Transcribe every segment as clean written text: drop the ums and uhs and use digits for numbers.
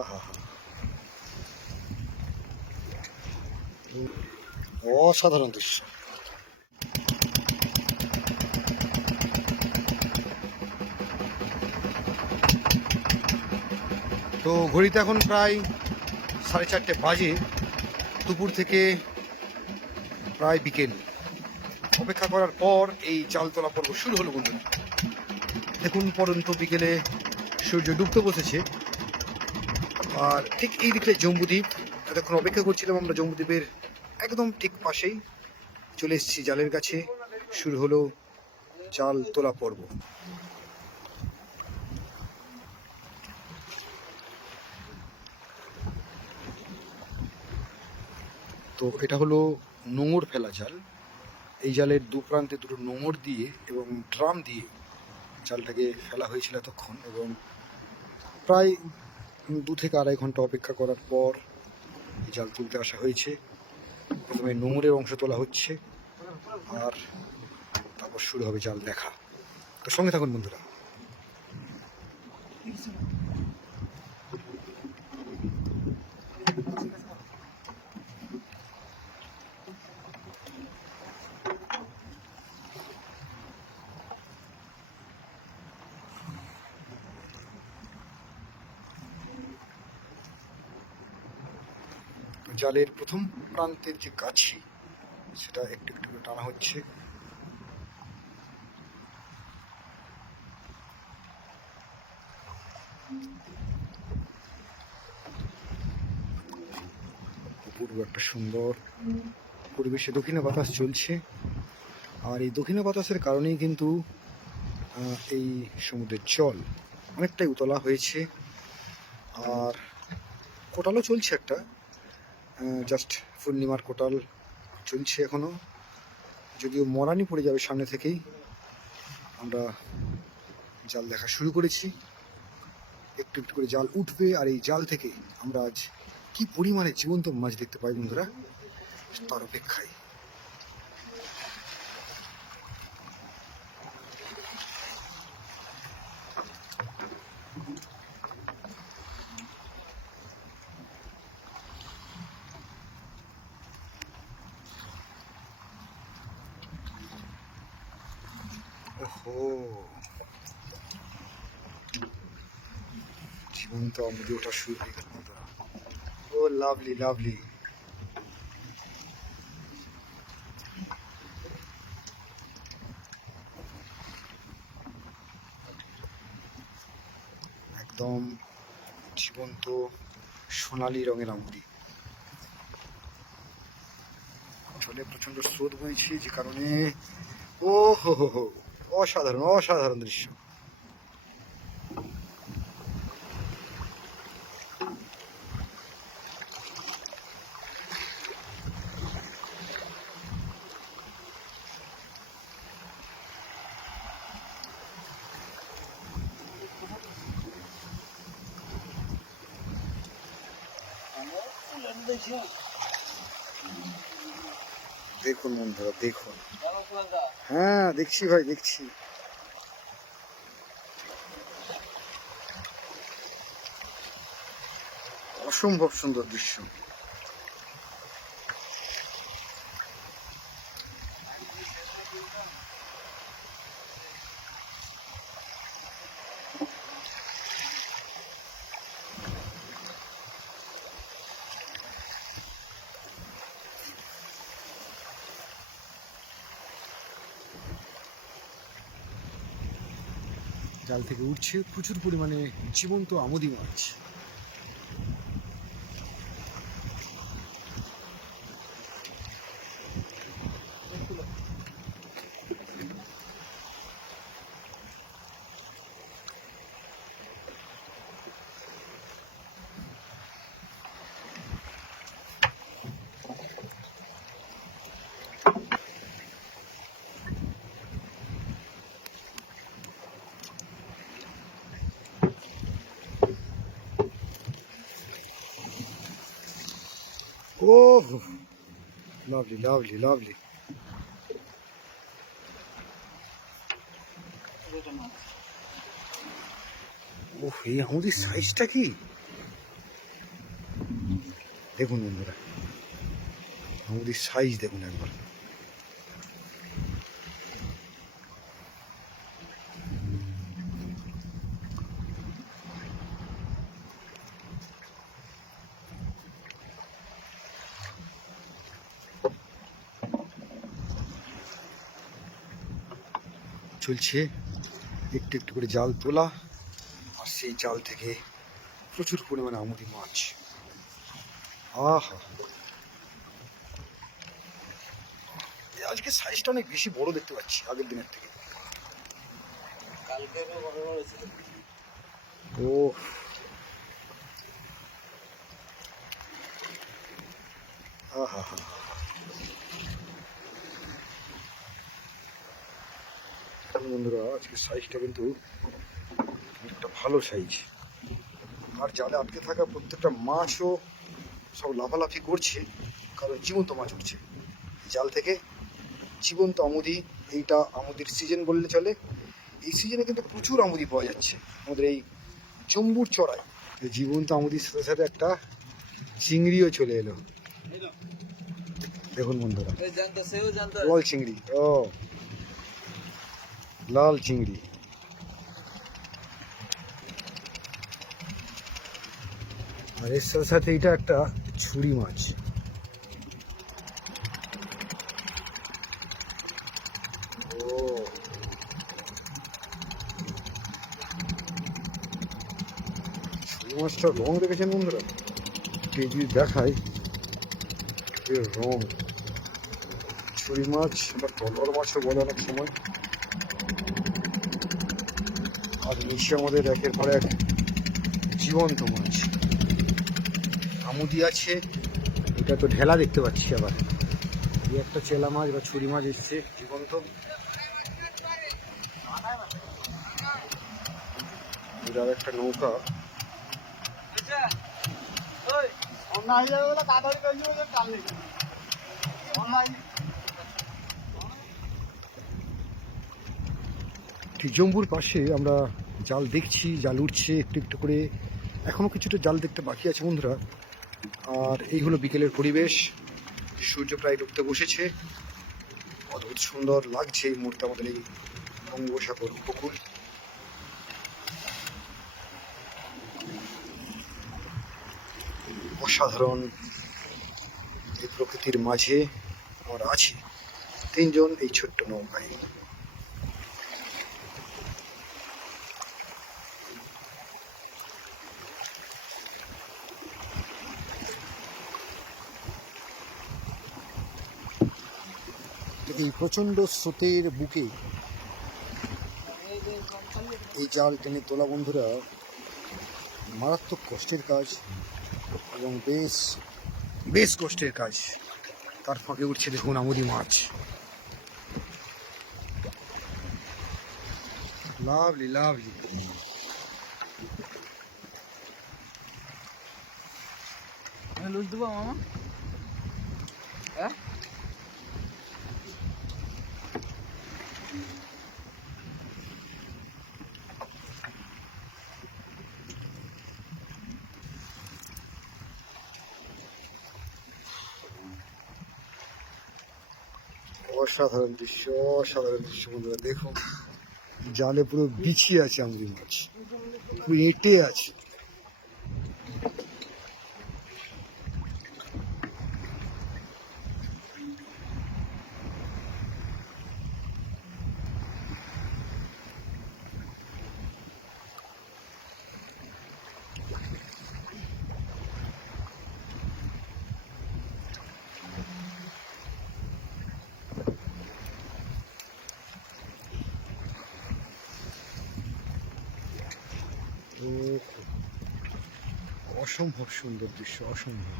আহা, অসাধারণ দৃশ্য। তো ঘড়িতে এখন প্রায় 4:30 বাজে, দুপুর থেকে প্রায় বিকেল। অপেক্ষা করার পর এই জাল তোলা পর্ব শুরু হলো বন্ধুরা। দেখুন পরন্ত বিকেলে সূর্য ডুবতে বসেছে, আর ঠিক এই দিকে জম্বুদ্বীপ। এতক্ষণ অপেক্ষা করছিলাম আমরা জম্বুদ্বীপের একদম ঠিক পাশেই। চলে এসেছি জালের কাছে, শুরু হলো জাল তোলা পর্ব। তো এটা হলো নোঙর ফেলা জাল। এই জালের দু প্রান্তে দুটো নোঙর দিয়ে এবং ড্রাম দিয়ে জালটাকে ফেলা হয়েছিল এতক্ষণ, এবং প্রায় 2 থেকে 2.5 ঘন্টা অপেক্ষা করার পর জাল তুলতে আসা হয়েছে। প্রথমে নোঙরের অংশ তোলা হচ্ছে, আর তারপর শুরু হবে জাল দেখা। তো সঙ্গে থাকুন বন্ধুরা। জালের প্রথম প্রান্তের যে গাছি, সেটা একটু একটু করে টানা হচ্ছে। অপূর্ব একটা সুন্দর পরিবেশে দক্ষিণা বাতাস চলছে, আর এই দক্ষিণা বাতাসের কারণেই কিন্তু এই সমুদ্রের জল অনেকটাই উতলা হয়েছে। আর কোটালও চলছে একটা, জাস্ট পূর্ণিমার কোটাল চলছে এখনো, যদিও মরানি পড়ে যাবে সামনে থেকেই। আমরা জাল দেখা শুরু করেছি, একটু একটু করে জাল উঠবে, আর এই জাল থেকে আমরা আজ কি পরিমাণে জীবন্ত মাছ দেখতে পাই বন্ধুরা, তার অপেক্ষায়। ওহো, জীবন্ত আমুদে ওঠা শুরু হয়ে গেল বন্ধুরা। ও লাভলি লাভলি। একদম জীবন্ত সোনালি রঙের আমুদি। জলে প্রচন্ড স্রোত বইছে, যে কারণে ও হো হো হো, অসাধারণ অসাধারণ দৃশ্য। দেখুন বন্ধুরা দেখুন। হ্যাঁ দেখছি ভাই, দেখছি। অসম্ভব সুন্দর দৃশ্য। জাল থেকে উঠছে প্রচুর পরিমাণে জীবন্ত আমুদি মাছ। Oh, lovely, lovely, lovely. ওহ, এই আমাদের সাইজটা কি! দেখুন বন্ধুরা, আমুদির সাইজ দেখুন একবার। চলছে একটু একটু করে জাল তোলা, আর সেই জাল থেকে প্রচুর পরিমাণে আমুদি মাছ। আহা, আজকে সাইজটা অনেক বেশি বড় দেখতে পাচ্ছি আগের দিনের থেকে। ও আহা হা, বন্ধুরা আজকে সাইজটা কিন্তু একটা ভালো সাইজ। আর জালে আটকে থাকা প্রত্যেকটা মাছও সব লাফালাফি করছে, কারণ জীবন্ত মাছ উঠছে জাল থেকে। জীবন্ত আমুদি, এইটা আমুদির সিজন বললে চলে। এই সিজনে কিন্তু প্রচুর আমুদি পাওয়া যাচ্ছে আমাদের এই জম্বুর চড়ায়। জীবন্ত আমুদির সাথে সাথে একটা চিংড়িও চলে এলো, দেখুন বন্ধুরা, লাল চিংড়ি। ও লাল চিংড়ি, আর এর সাথে সাথে এটা একটা ছুরি মাছ। ও ছুরি মাছটার রং দেখেছেন বন্ধুরা? যদি দেখায় এর রং, ছুরি মাছ বা টলর মাছও বলে অনেক সময়। আর নিচে আমাদের একের পর এক জীবন্ত মাছ। আমুদি আছে, এটা তো ঢেলা দেখতে পাচ্ছি। আবার এই একটা চেলা মাছ বা ছুরি মাছ এসছে জীবন্ত। আর একটা নৌকা। ঠিক জম্বুর পাশে আমরা জাল দেখছি, জাল উঠছে একটু একটু করে। এখনো কিছুটা জাল দেখতে বাকি আছে বন্ধুরা। আর এই হলো বিকেলের পরিবেশ, সূর্য প্রায় ডুবতে বসেছে। অদ্ভুত সুন্দর লাগছে এই মুহূর্তে আমাদের এই বঙ্গোপসাগর উপকূল। অসাধারণ এই প্রকৃতির মাঝে আমরা আছি তিনজন এই ছোট্ট নৌকায়। এই প্রচণ্ড স্রোতের বুকে এই জাল টেনে তোলা বন্ধুরা মারাত্মক কষ্টের কাজ, এবং বেশ বেশ কষ্টের কাজ। তার ফাঁকে উঠছে দেখুন আমুদি মাছ। Lovely lovely. লুজ দেবো মামা? হ্যাঁ, অসাধারণ দৃশ্য, অসাধারণ দৃশ্য বন্ধুরা দেখুন। জালে পুরো বিছিয়ে আছে আমুদি মাছ, পুরো এঁটে আছে। অসম্ভব সুন্দর দৃশ্য, অসম্ভব।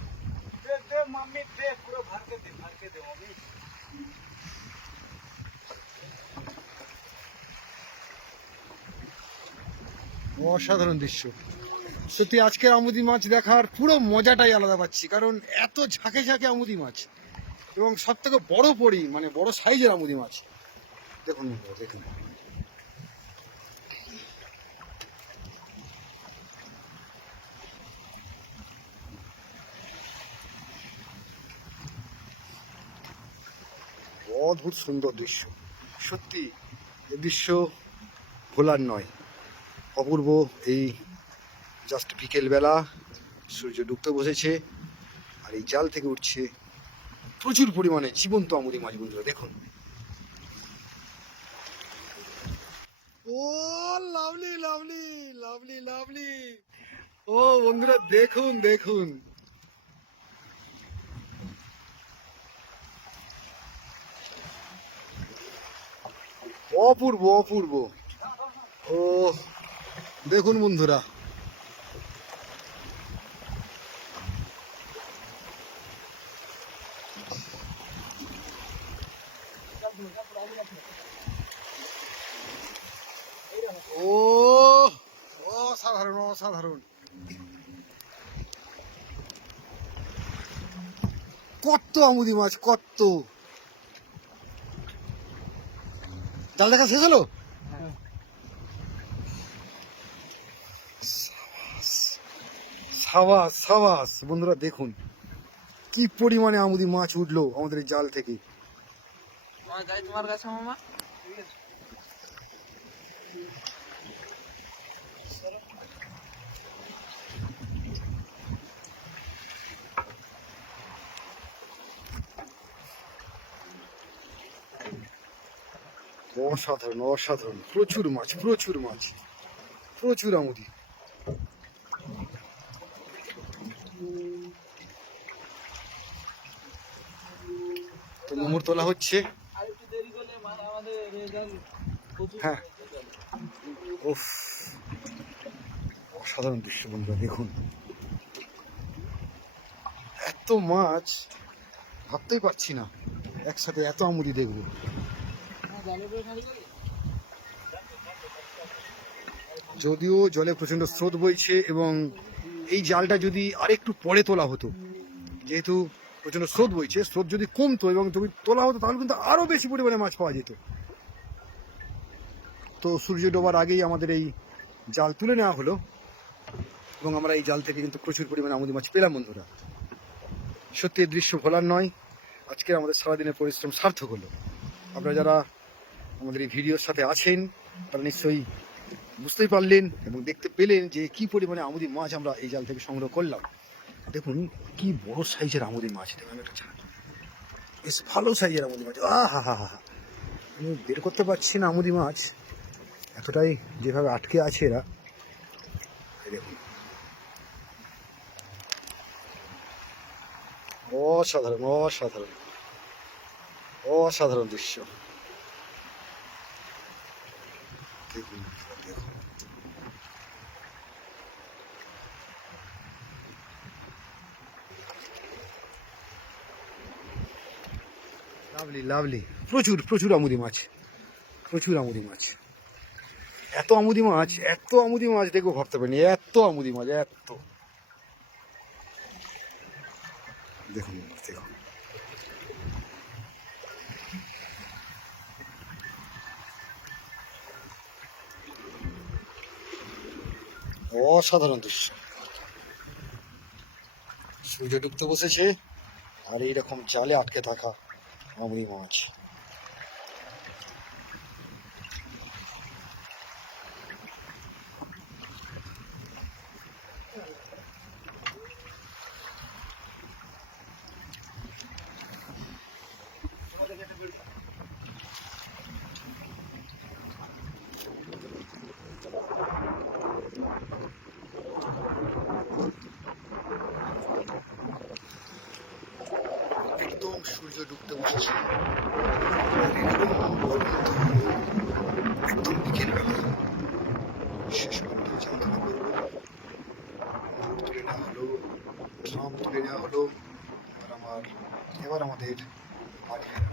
অসাধারণ দৃশ্য সত্যি। আজকের আমুদি মাছ দেখার পুরো মজাটাই আলাদা পাচ্ছি, কারণ এত ঝাঁকে ঝাঁকে আমুদি মাছ, এবং সব থেকে বড় পড়ি মানে বড় সাইজের আমুদি মাছ। দেখুন দেখুন, অদ্ভুত সুন্দর দৃশ্য। সত্যি এই দৃশ্য ভোলার নয়। অপূর্ব এই জাস্ট বিকেলবেলা, সূর্য ডুবতে বসেছে আর এই জাল থেকে উঠছে প্রচুর পরিমাণে জীবন্ত আমুদি মাছ। বন্ধুরা দেখুন, ও লাভলি লাভলি লাভলি লাভলি। ও বন্ধুরা দেখুন দেখুন, অপূর্ব অপূর্ব। ও দেখুন বন্ধুরা, ও অসাধারণ অসাধারণ। কত আমুদি মাছ, কত। জাল দেখা শেষ হলো? সাবাস সাবাস। বন্ধুরা দেখুন কি পরিমাণে আমুদি মাছ উঠলো আমাদের এই জাল থেকে। তোমার কাছে মামা অসাধারণ অসাধারণ, প্রচুর মাছ প্রচুর মাছ, প্রচুর আমুদি। তো মোমর তোলা হচ্ছে। আর একটু দেরি করলে মানে আমাদের রেজাল্ট প্রচুর। হ্যাঁ, উফ, অসাধারণ দৃশ্য বন্ধুরা দেখুন। এত মাছ ভাবতেই পারছি না একসাথে এত আমুদি দেখবো। যদিও জলে প্রচন্ড স্রোত বইছে এবং এই জালটা যদি আরেকটু পরে তোলা হতো, যেহেতু প্রচন্ড স্রোত বইছে, স্রোত যদি কমতো এবং তুমি তোলা হতো তাহলে কিন্তু আরো বেশি পরিমাণে মাছ পাওয়া যেত। তো সূর্য ডোবার আগেই আমাদের এই জাল তুলে নেওয়া হলো এবং আমরা এই জাল থেকে কিন্তু প্রচুর পরিমাণে আমুদি মাছ পেলাম। বন্ধুরা সত্যি এই দৃশ্য ভোলার নয়। আজকে আমাদের সারাদিনের পরিশ্রম সার্থক হলো। আপনারা যারা আমাদের এই ভিডিওর সাথে আছেন তারা নিশ্চয়ই বুঝতেই পারলেন এবং দেখতে পেলেন যে কি পরিমাণে আমুদি মাছ আমরা এই জাল থেকে সংগ্রহ করলাম। দেখুন কি বড় সাইজের আমুদি মাছ। দেখুন একটা ছাড়, বেশ ভালো সাইজের আমুদি মাছ। হা হা হা, আমি বের করতে পারছি না আমুদি মাছ, এতটাই যেভাবে আটকে আছে এরা। দেখুন অসাধারণ অসাধারণ অসাধারণ দৃশ্য। দেখুন দেখুন, লাভলি লাভলি। প্রচুর প্রচুর আমুদি মাছ, প্রচুর আমুদি মাছ। এত আমুদি মাছ, এত আমুদি মাছ দেখবো ভাবতে পারিনি, এত আমুদি মাছ, এত। দেখুন দেখুন, অসাধারণ দৃশ্য। সূর্য ডুবতে বসেছে আর এইরকম জালে আটকে থাকা আমুদি মাছ। একদম সূর্য ডুবতে বসেছে, একদম বিকেলবেলা। শেষ পর্যন্ত চাঁদা করবো, তুলে নেওয়া হলো, ড্রাম তুলে নেওয়া হলো। এবার আমাদের বাড়ি ফেরা।